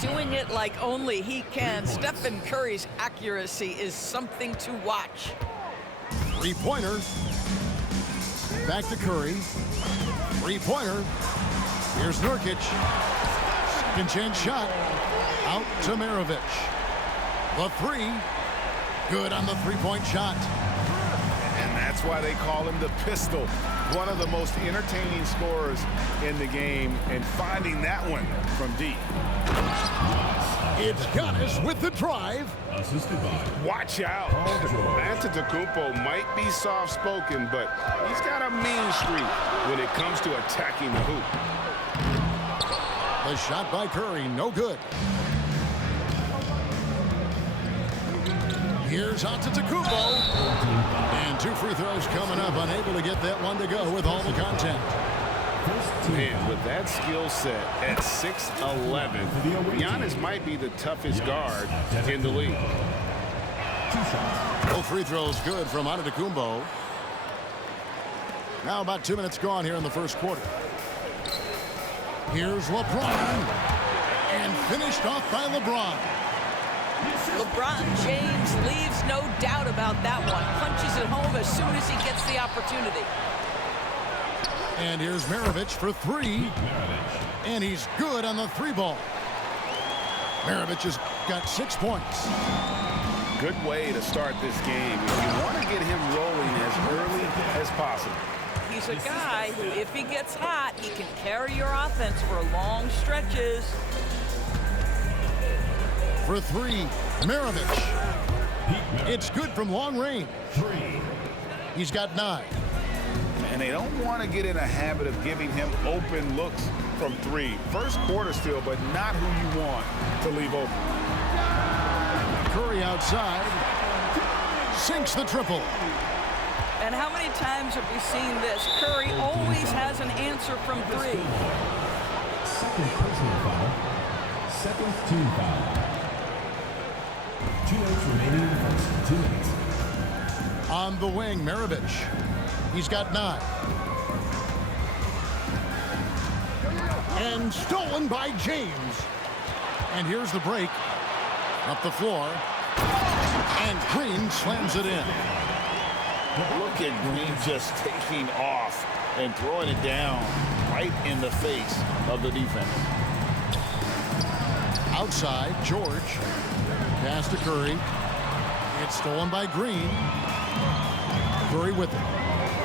Doing it like only he can. Stephen Curry's accuracy is something to watch. Three-pointer. Back to Curry. Three-pointer. Here's Nurkic. Second chance shot. Out to Maravich. The three. Good on the three-point shot. And that's why they call him the pistol. One of the most entertaining scorers in the game, and finding that one from deep. It's Giannis with the drive. Watch out. Antetokounmpo might be soft-spoken, but he's got a mean streak when it comes to attacking the hoop. The shot by Curry, no good. Here's Antetokounmpo. And two free throws coming up, unable to get that one to go with all the contact. And with that skill set at 6'11", Giannis might be the toughest guard in the league. Both free throws good from Antetokounmpo. Now about 2 minutes gone here in the first quarter. Here's LeBron. And finished off by LeBron. LeBron James leaves no doubt about that one. Punches it home as soon as he gets the opportunity. And here's Maravich for three. And he's good on the three ball. Maravich has got 6 points. Good way to start this game. You want to get him rolling as early as possible. He's a guy who, if he gets hot, he can carry your offense for long stretches. For three, Maravich. It's good from long range. He's got 9. And they don't want to get in a habit of giving him open looks from three. First quarter still, but not who you want to leave open. Curry outside. Sinks the triple. And how many times have we seen this? Curry always has an answer from three. Second personal foul. Second team foul. 2 minutes remaining in the first. 2 minutes. On the wing, Maravich. He's got 9. And stolen by James. And here's the break. Up the floor. And Green slams it in. Look at Green just taking off and throwing it down right in the face of the defense. Outside, George. Pass to Curry. It's stolen by Green. Curry with it.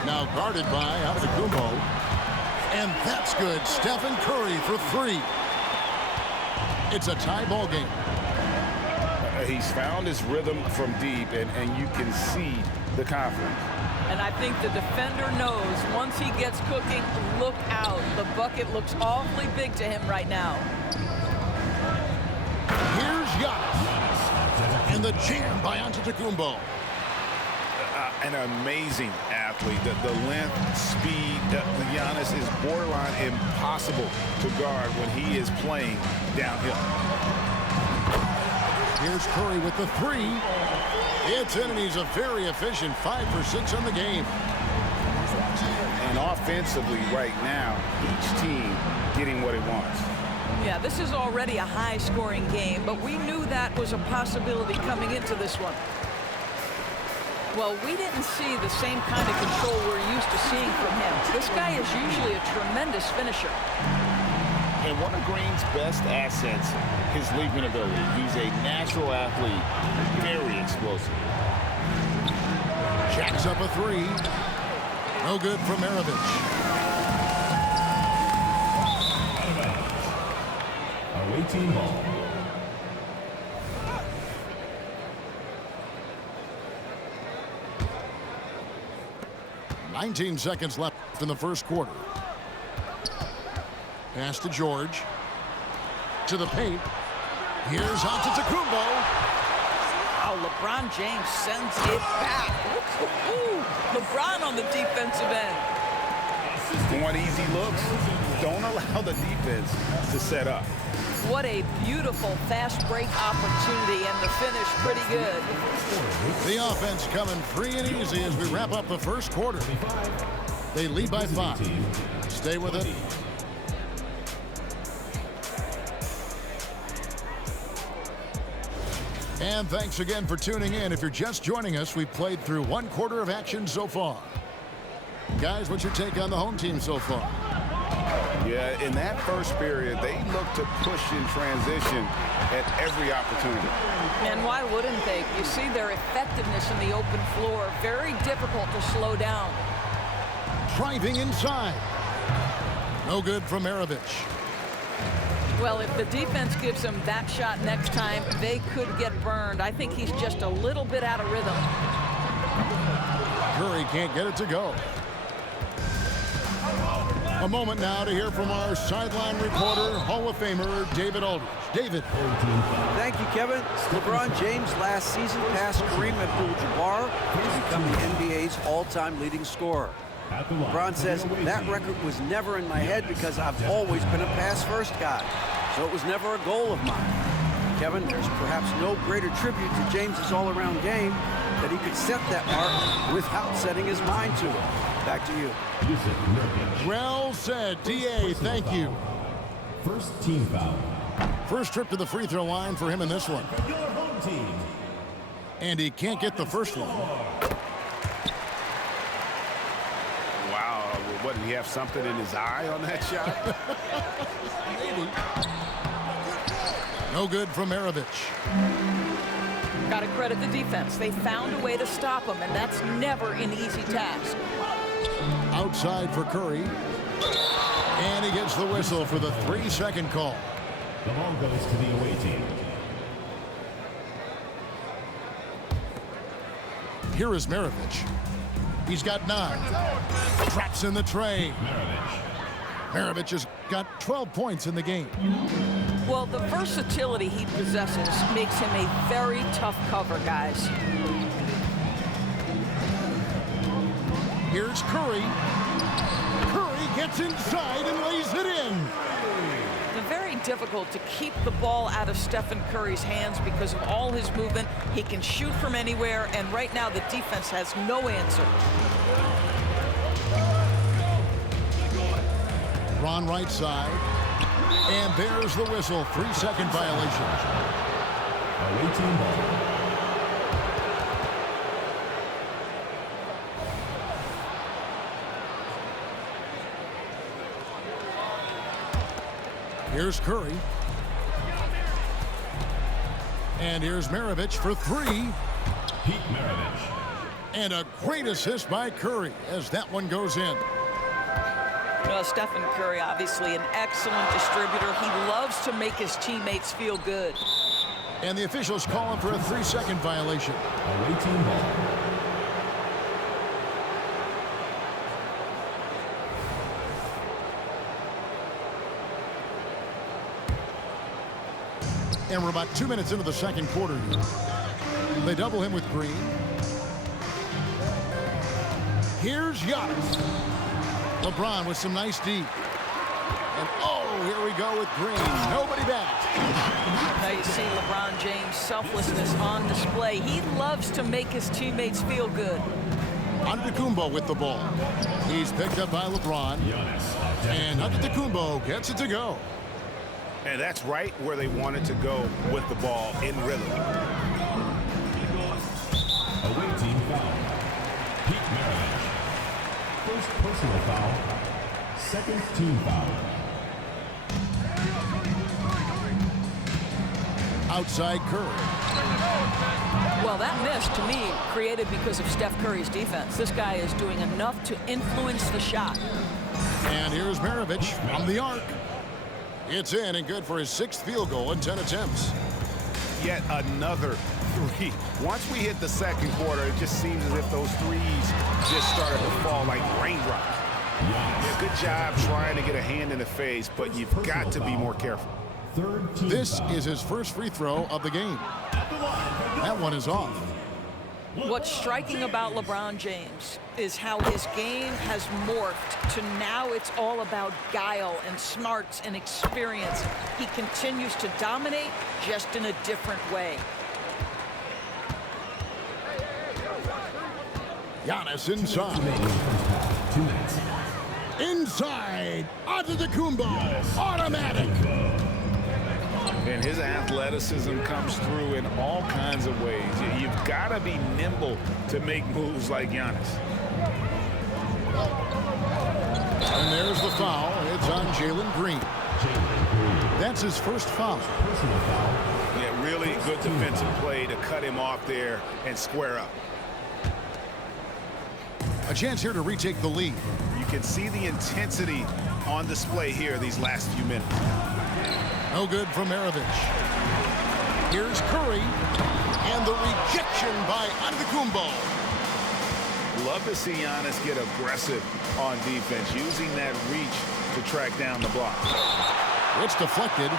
Now guarded by Antetokounmpo. And that's good. Stephen Curry for three. It's a tie ball game. He's found his rhythm from deep, and you can see the confidence. And I think the defender knows once he gets cooking, look out. The bucket looks awfully big to him right now. Here's Giannis. And the jam by Antetokounmpo. An amazing athlete. The length, speed, Giannis is borderline impossible to guard when he is playing downhill. Here's Curry with the three. It's in, and he's a very efficient 5 for 6 on the game. And offensively right now, each team getting what it wants. Yeah, this is already a high-scoring game, but we knew that was a possibility coming into this one. Well, we didn't see the same kind of control we're used to seeing from him. This guy is usually a tremendous finisher. And one of Green's best assets, his leaping ability. He's a natural athlete, very explosive. Jacks up a three. No good from Maravich. Away team ball. 19 seconds left in the first quarter. Pass to George. To the paint. Here's Antetokounmpo. Wow, LeBron James sends it back. LeBron on the defensive end. Want easy looks? Don't allow the defense to set up. What a beautiful fast break opportunity, and the finish pretty good. The offense coming free and easy as we wrap up the first quarter. They lead by 5. Stay with it. And thanks again for tuning in. If you're just joining us, we've played through 1/4 of action so far. Guys, what's your take on the home team so far? Yeah, in that first period, they looked to push in transition at every opportunity. And why wouldn't they? You see their effectiveness in the open floor. Very difficult to slow down. Driving inside. No good from maravich. Well, if the defense gives him that shot next time, they could get burned. I think he's just a little bit out of rhythm. Curry can't get it to go. A moment now to hear from our sideline reporter, Hall of Famer David Aldridge. David. Thank you, Kevin. LeBron James last season passed Kareem Abdul-Jabbar to become the NBA's all-time leading scorer. LeBron says, that record was never in my head because I've always been a pass-first guy, so it was never a goal of mine. Kevin, there's perhaps no greater tribute to James's all-around game that he could set that mark without setting his mind to it. Back to you. Well said, D.A., thank you. First team foul. First trip to the free throw line for him in this one. Your home team. And he can't get the first one. Wow, what, did he have something in his eye on that shot? Maybe. No good from maravich. Got to credit the defense. They found a way to stop him, and that's never an easy task. Outside for Curry. And he gets the whistle for the 3-second call. The ball goes to the away team. Here is maravich. He's got 9. Drops in the tray. Maravich has got 12 points in the game. Well, the versatility he possesses makes him a very tough cover, guys. Here's Curry. Curry gets inside and lays it in. It's very difficult to keep the ball out of Stephen Curry's hands because of all his movement. He can shoot from anywhere, and right now the defense has no answer. Ron right side. And there's the whistle. 3-second violation. Away team ball. Here's Curry. And here's maravich for 3. Pete Maravich. And a great assist by Curry as that one goes in. Stephen Curry, obviously an excellent distributor. He loves to make his teammates feel good. And the officials call him for a 3-second violation. Away team ball. And we're about 2 minutes into the second quarter here. They double him with Green. Here's Giannis. LeBron with some nice D. And oh, here we go with Green. Nobody back. Now you see LeBron James' selflessness on display. He loves to make his teammates feel good. Antetokounmpo with the ball. He's picked up by LeBron. And Antetokounmpo gets it to go. And that's right where they wanted to go with the ball in rhythm. Away team foul. Pete Maravich. First personal foul. Second team foul. Outside Curry. Well, that miss, to me, created because of Steph Curry's defense. This guy is doing enough to influence the shot. And here's maravich from the arc. It's in and good for his 6th field goal in 10 attempts. Yet another 3. Once we hit the second quarter, it just seems as if those threes just started to fall like raindrops. Yeah, good job trying to get a hand in the face, but you've got to be more careful. This is his first free throw of the game. That one is off. What's striking about LeBron James is how his game has morphed to now it's all about guile and smarts and experience. He continues to dominate just in a different way. Giannis inside. 2 minutes. Inside. Antetokounmpo. Automatic. And his athleticism comes through in all kinds of ways. You've got to be nimble to make moves like Giannis. And there's the foul. It's on Jalen Green. That's his first foul. Yeah, really good defensive play to cut him off there and square up. A chance here to retake the lead. You can see the intensity on display here these last few minutes. No good from maravich. Here's Curry. And the rejection by Antetokounmpo. Love to see Giannis get aggressive on defense, using that reach to track down the block. It's deflected,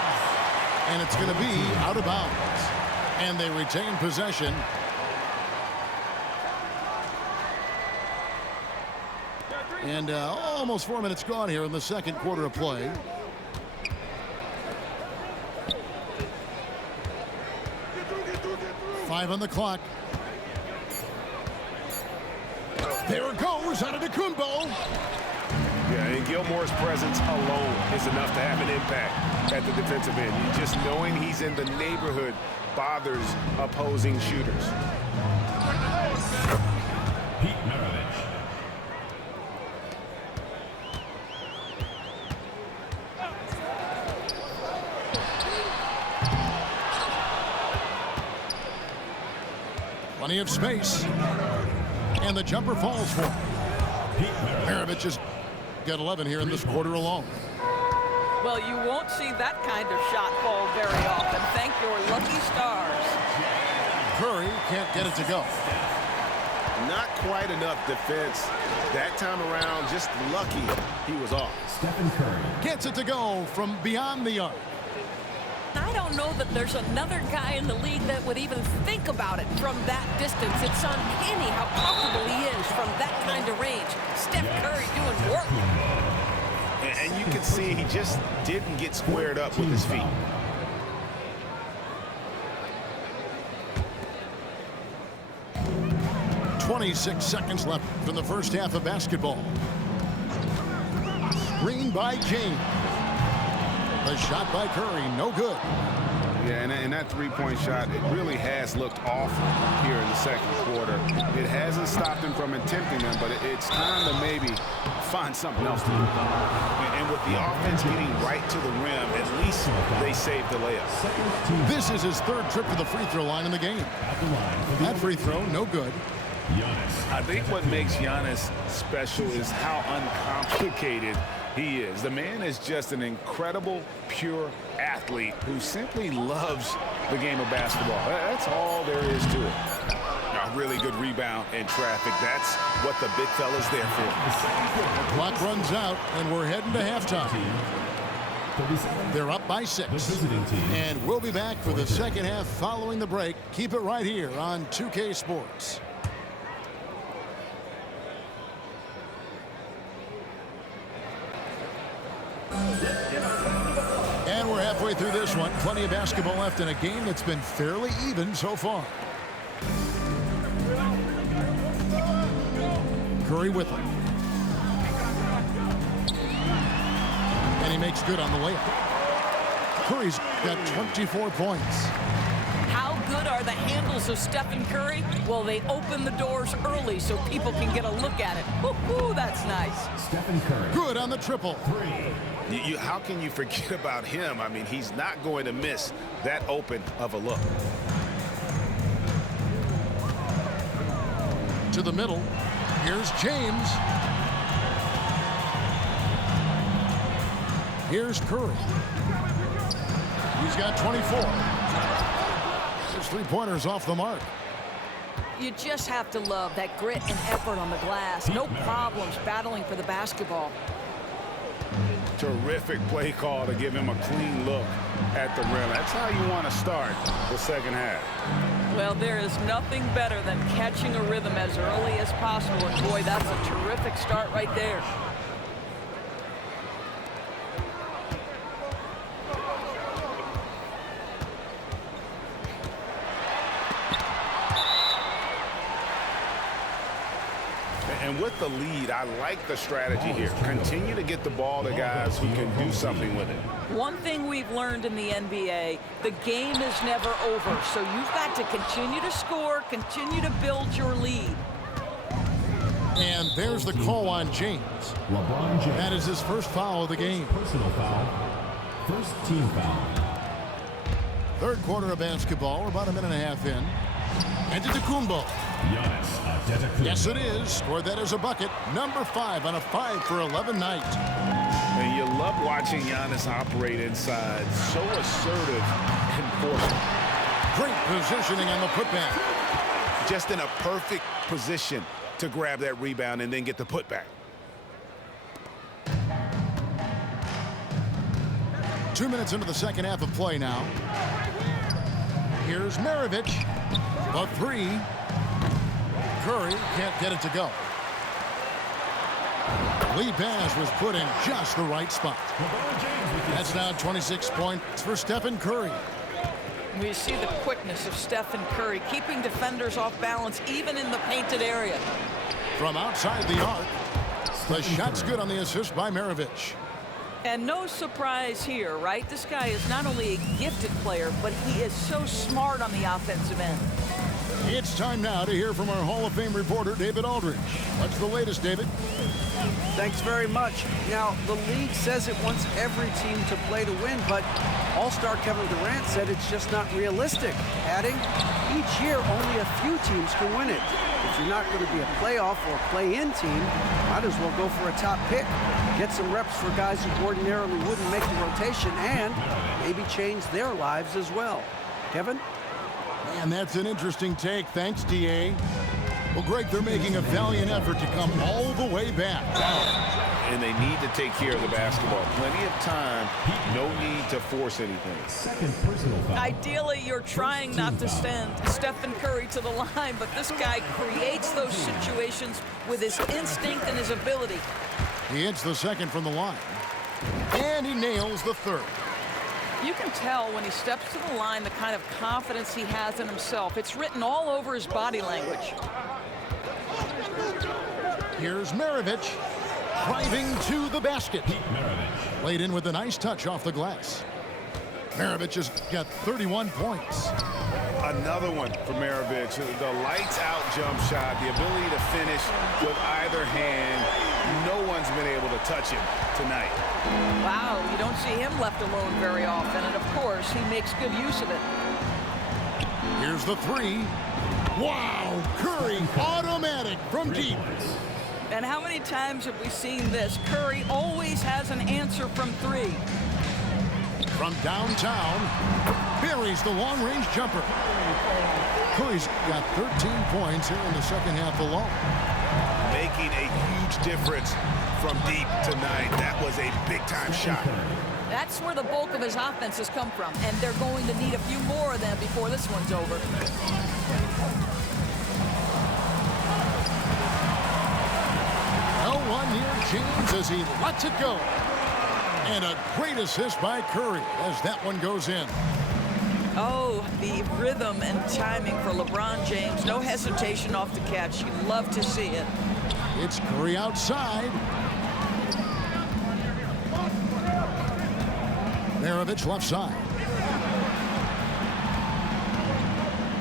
and it's going to be out of bounds. And they retain possession. And almost 4 minutes gone here in the second quarter of play. Five on the clock. There it goes, Antetokounmpo. Yeah, and Gilmore's presence alone is enough to have an impact at the defensive end. Just knowing he's in the neighborhood bothers opposing shooters. Pete Maravich. Plenty of space. And the jumper falls for him. Maravich has got 11 here in this quarter alone. Well, you won't see that kind of shot fall very often. Thank your lucky stars. Curry can't get it to go. Not quite enough defense. That time around, just lucky he was off. Stephen Curry. Gets it to go from beyond the arc. I don't know that there's another guy in the league that would even think about it from that distance. It's uncanny how comfortable he is from that kind of range. Steph Curry doing work. And you can see he just didn't get squared up with his feet. .26 seconds left in the first half of basketball. Screen by James. A shot by Curry, no good. Yeah, and that three-point shot, it really has looked awful here in the second quarter. It hasn't stopped him from attempting them, but it's time to maybe find something else to do. And with the offense getting right to the rim, at least they saved the layup. This is his third trip to the free throw line in the game. That free throw, no good. I think what makes Giannis special is how uncomplicated he is. The man is just an incredible, pure athlete who simply loves the game of basketball. That's all there is to it. A really good rebound in traffic. That's what the big fella's there for. Clock runs out, and we're heading to halftime. They're up by 6. And we'll be back for the second half following the break. Keep it right here on 2K Sports. And we're halfway through this one. Plenty of basketball left in a game that's been fairly even so far. Curry with him. And he makes good on the layup. Curry's got 24 points. How good are the handles of Stephen Curry? Well, they open the doors early so people can get a look at it. Woo-hoo, that's nice. Stephen Curry. Good on the triple. 3. How can you forget about him? I mean, he's not going to miss that open of a look. To the middle. Here's James. Here's Curry. He's got 24. There's three-pointers off the mark. You just have to love that grit and effort on the glass. No problems battling for the basketball. Terrific play call to give him a clean look at the rim. That's how you want to start the second half. Well, there is nothing better than catching a rhythm as early as possible. And boy, that's a terrific start right there. And with with the lead, I like the strategy here. Continue to get the ball to guys who can do something with it. One thing we've learned in the NBA, the game is never over. So you've got to continue to score, continue to build your lead. And there's the call on James. LeBron James. That is his first foul of the game. Personal foul. First team foul. Third quarter of basketball. We're about a minute and a half in. Antetokounmpo. Giannis Antetokounmpo. Yes, it is. Scored that as a bucket. Number 5 on a 5-for-11 night. And you love watching Giannis operate inside. So assertive and forceful. Great positioning on the putback. Just in a perfect position to grab that rebound and then get the putback. 2 minutes into the second half of play now. Here's Maravich. The 3. Curry can't get it to go. Lee pass was put in just the right spot. That's now 26 points for Stephen Curry. We see the quickness of Stephen Curry, keeping defenders off balance even in the painted area. From outside the arc, the shot's good on the assist by Maravich. And no surprise here, right? This guy is not only a gifted player, but he is so smart on the offensive end. It's time now to hear from our Hall of Fame reporter, David Aldridge. What's the latest, David? Thanks very much. Now, the league says it wants every team to play to win, but All-Star Kevin Durant said it's just not realistic, adding, each year only a few teams can win it. If you're not going to be a playoff or play-in team, might as well go for a top pick. Get some reps for guys who ordinarily wouldn't make the rotation and maybe change their lives as well. Kevin? And that's an interesting take. Thanks, DA. Well, Greg, they're making a valiant effort to come all the way back. And they need to take care of the basketball. Plenty of time. No need to force anything. Second personal foul. Ideally, you're trying not to send Stephen Curry to the line, but this guy creates those situations with his instinct and his ability. He hits the second from the line. And he nails the third. You can tell when he steps to the line the kind of confidence he has in himself. It's written all over his body language. Here's Maravich driving to the basket. Maravich. Laid in with a nice touch off the glass. Maravich has got 31 points. Another one for Maravich. The lights-out jump shot, the ability to finish with either hand. No one's been able to touch him tonight. Wow, you don't see him left alone very often, and of course, he makes good use of it. Here's the 3. Wow, Curry automatic from deep. And how many times have we seen this? Curry always has an answer from 3. From downtown, buries the long-range jumper. Curry's got 13 points here in the second half alone. Making a huge difference from deep tonight. That was a big-time shot. That's where the bulk of his offense has come from, and they're going to need a few more of them before this one's over. No one near James as he lets it go. And a great assist by Curry as that one goes in. Oh, the rhythm and timing for LeBron James. No hesitation off the catch. You love to see it. It's Curry outside. Maravich left side.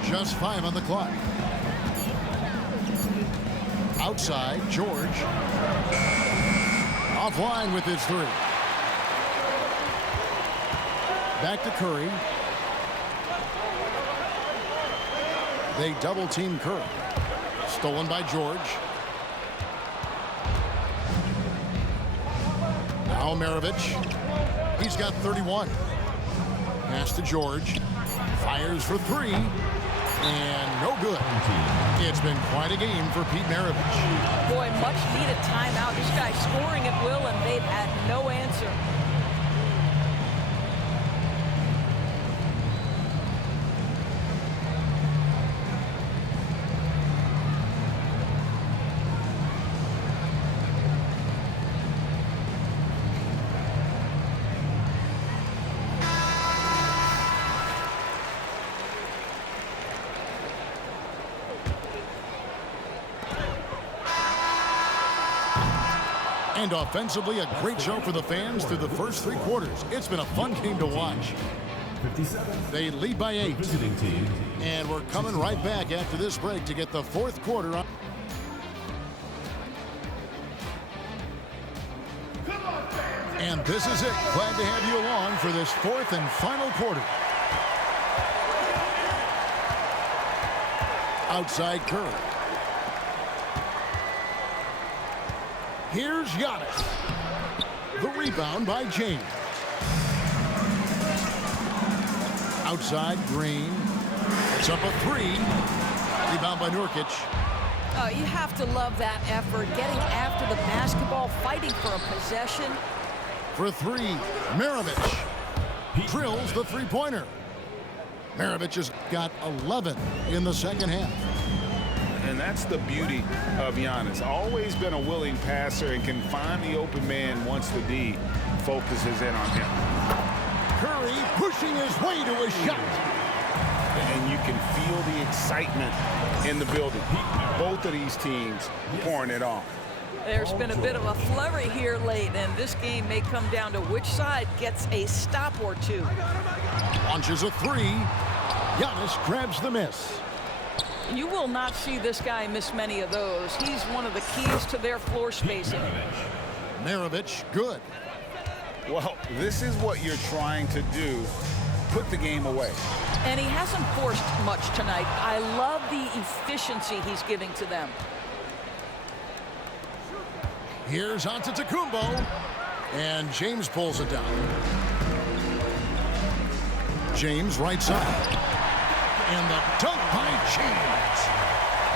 Just 5 on the clock. Outside, George. Offline with his 3. Back to Curry. They double team Curry. Stolen by George. Now Maravich. He's got 31. Pass to George. Fires for 3. And no good. It's been quite a game for Pete Maravich. Boy, much needed timeout. This guy's scoring at will, and they've had no answer. And offensively, a great show for the fans through the first 3 quarters. It's been a fun game to watch. 57. They lead by 8. Visiting team. And we're coming right back after this break to get the 4th quarter on. And this is it. Glad to have you along for this 4th and final quarter. Outside Curry. Here's Giannis. The rebound by James. Outside Green. It's up a 3. Rebound by Nurkic. Oh, you have to love that effort, getting after the basketball, fighting for a possession. For 3, Maravich drills the 3-pointer. Maravich has got 11 in the second half. And that's the beauty of Giannis. Always been a willing passer and can find the open man once the D focuses in on him. Curry pushing his way to a shot. And you can feel the excitement in the building. Both of these teams pouring it on. There's been a bit of a flurry here late, and this game may come down to which side gets a stop or 2. Launches a 3. Giannis grabs the miss. You will not see this guy miss many of those. He's one of the keys to their floor spacing. Maravich, good. Well, this is what you're trying to do. Put the game away. And he hasn't forced much tonight. I love the efficiency he's giving to them. Here's Antetokounmpo, and James pulls it down. James right side. And the dunk by James.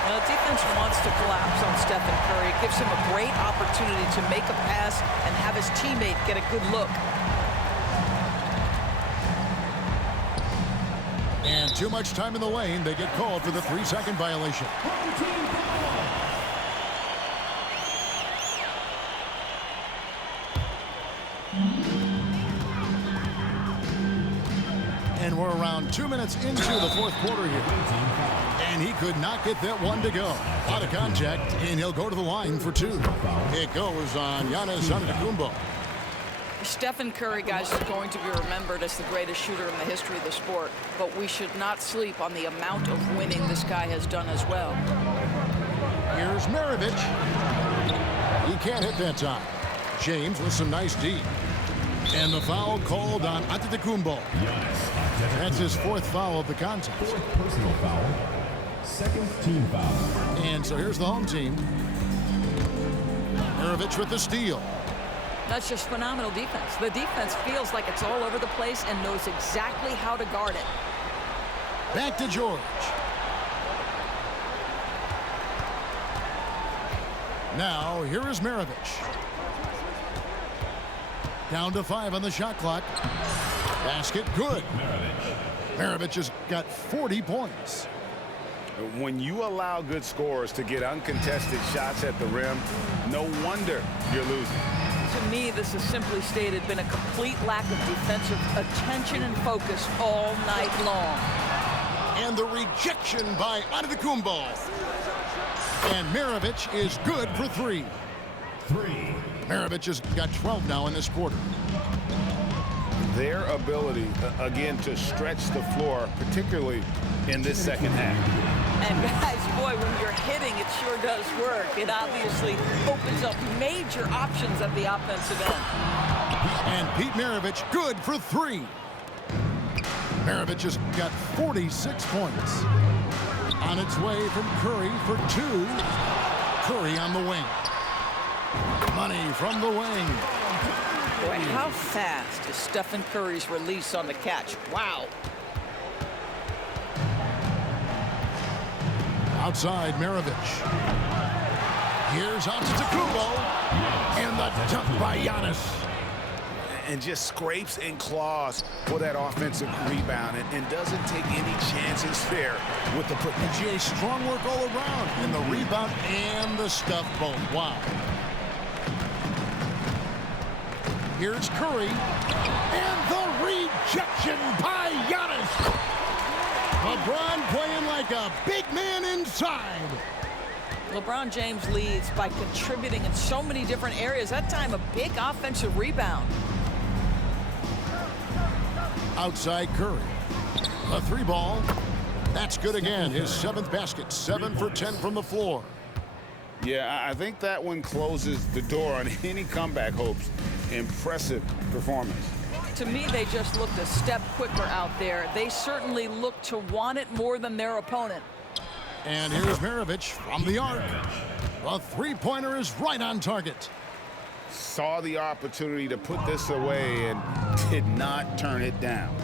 Now, the defense wants to collapse on Stephen Curry. It gives him a great opportunity to make a pass and have his teammate get a good look. And too much time in the lane. They get called for the 3-second violation. And we're around 2 minutes into the 4th quarter here. And he could not get that one to go. A lot of contact, and he'll go to the line for 2. It goes on Giannis Antetokounmpo. Stephen Curry, guys, is going to be remembered as the greatest shooter in the history of the sport. But we should not sleep on the amount of winning this guy has done as well. Here's Maravich. He can't hit that time. James with some nice D. And the foul called on Antetokounmpo. That's his 4th foul of the contest. 4th personal foul. 2nd team foul. And so here's the home team. Maravich with the steal. That's just phenomenal defense. The defense feels like it's all over the place and knows exactly how to guard it. Back to George. Now, here is Maravich. Down to 5 on the shot clock. Basket good. Maravich has got 40 points. When you allow good scorers to get uncontested shots at the rim, no wonder you're losing. To me, this has simply stated been a complete lack of defensive attention and focus all night long. And the rejection by Antetokounmpo. And Maravich is good for 3. Maravich has got 12 now in this quarter. Their ability, again, to stretch the floor, particularly in this second half. And guys, boy, when you're hitting, it sure does work. It obviously opens up major options at the offensive end. And Pete Maravich good for 3. Maravich has got 46 points. On its way from Curry for 2. Curry on the wing. Money from the wing. Boy, how fast is Stephen Curry's release on the catch? Wow. Outside Maravich. Here's Antetokounmpo. And the dunk by Giannis. And just scrapes and claws for that offensive rebound and doesn't take any chances there with the put. PGA strong work all around. And the rebound and the stuff both. Wow. Here's Curry. And the rejection by Giannis. LeBron playing like a big man inside. LeBron James leads by contributing in so many different areas. That time, a big offensive rebound. Outside Curry. A three ball. That's good again. His 7th basket. 7 for 10 from the floor. Yeah, I think that one closes the door on any comeback hopes. Impressive performance. To me, they just looked a step quicker out there. They certainly looked to want it more than their opponent. And here's Maravich from the arc. The three-pointer is right on target. Saw the opportunity to put this away and did not turn it down.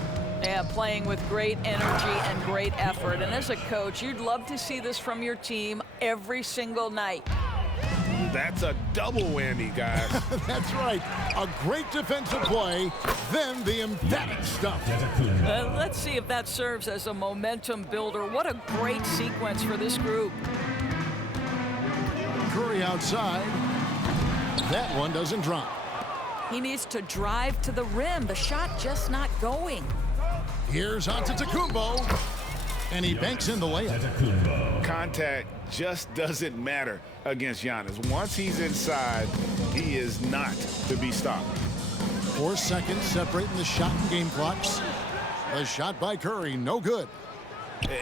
Yeah, playing with great energy and great effort. And as a coach, you'd love to see this from your team every single night. That's a double whammy, guys. That's right. A great defensive play, then the emphatic stuff. Let's see if that serves as a momentum builder. What a great sequence for this group. Curry outside. That one doesn't drop. He needs to drive to the rim. The shot just not going. Here's Antetokounmpo, and he banks in the layup. Contact just doesn't matter against Giannis. Once he's inside, he is not to be stopped. 4 seconds separating the shot and game clocks. The shot by Curry, no good.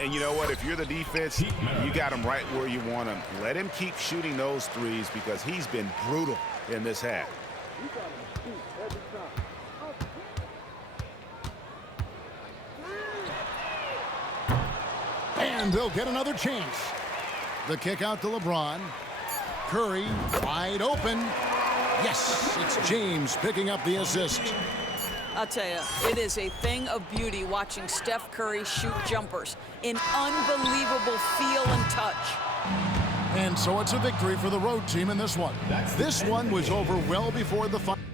And you know what? If you're the defense, you got him right where you want him. Let him keep shooting those threes because he's been brutal in this half. And they'll get another chance. The kick out to LeBron. Curry wide open. Yes, it's James picking up the assist. I'll tell you, it is a thing of beauty watching Steph Curry shoot jumpers in unbelievable feel and touch. And so it's a victory for the road team in this one. This one was over well before the final.